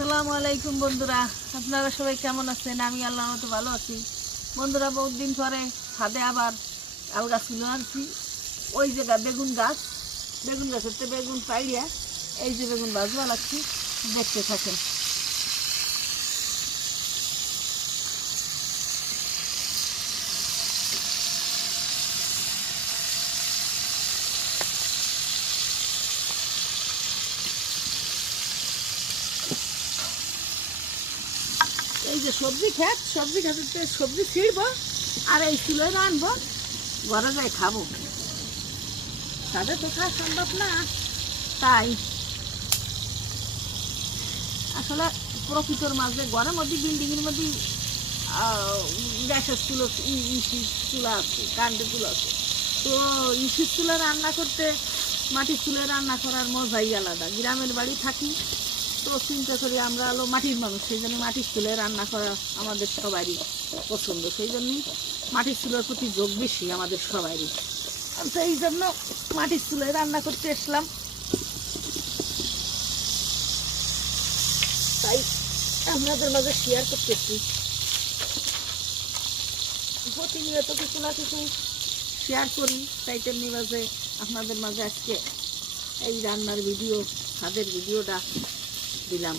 আসসালামু আলাইকুম বন্ধুরা। আপনারা সবাই কেমন আছেন? আমি আল্লাহ মতো ভালো আছি। বন্ধুরা বহুত দিন পরে ছাদে আবার আল গাছ কিনে আনছি। ওই জায়গা বেগুন গাছ। বেগুন গাছের তো বেগুন পাইয়া এই যে বেগুন বাজবা লাগছি, দেখতে থাকেন। যে সবজি খেত, সবজি খেতে সবজি ছিঁড়বো আর এই চুলোয় রানবো ঘরে যাই খাব। তাদের তো খাওয়া সম্ভব না। তাই আসলে প্রকৃতর মাঝে, ঘরের মধ্যে, বিল্ডিংয়ের মধ্যে গ্যাসের চুলো ই- ইসি চুলা আছে কারেন্টের চুলো আছে। তো ইসির চুলা রান্না করতে মাটির চুলে রান্না করার মজাই আলাদা। গ্রামের বাড়ি থাকি তো চিন্তা করি আমরা হলো মাটির মানুষ, সেই জন্য মাটির চুলে রান্না করা আমাদের সবারই পছন্দ। সেই জন্যই মাটির চুলের প্রতি যোগ বেশি আমাদের সবারই। তো এই জন্য মাটির চুলে রান্না করতে এসলাম তাই আপনাদের মাঝে শেয়ার করতেছি। প্রতিনিয়ত কিছু না কিছু শেয়ার করি। তাই তেমনি মাঝে আপনাদের মাঝে আজকে এই রান্নার ভিডিও হাতের ভিডিওটা দিলাম।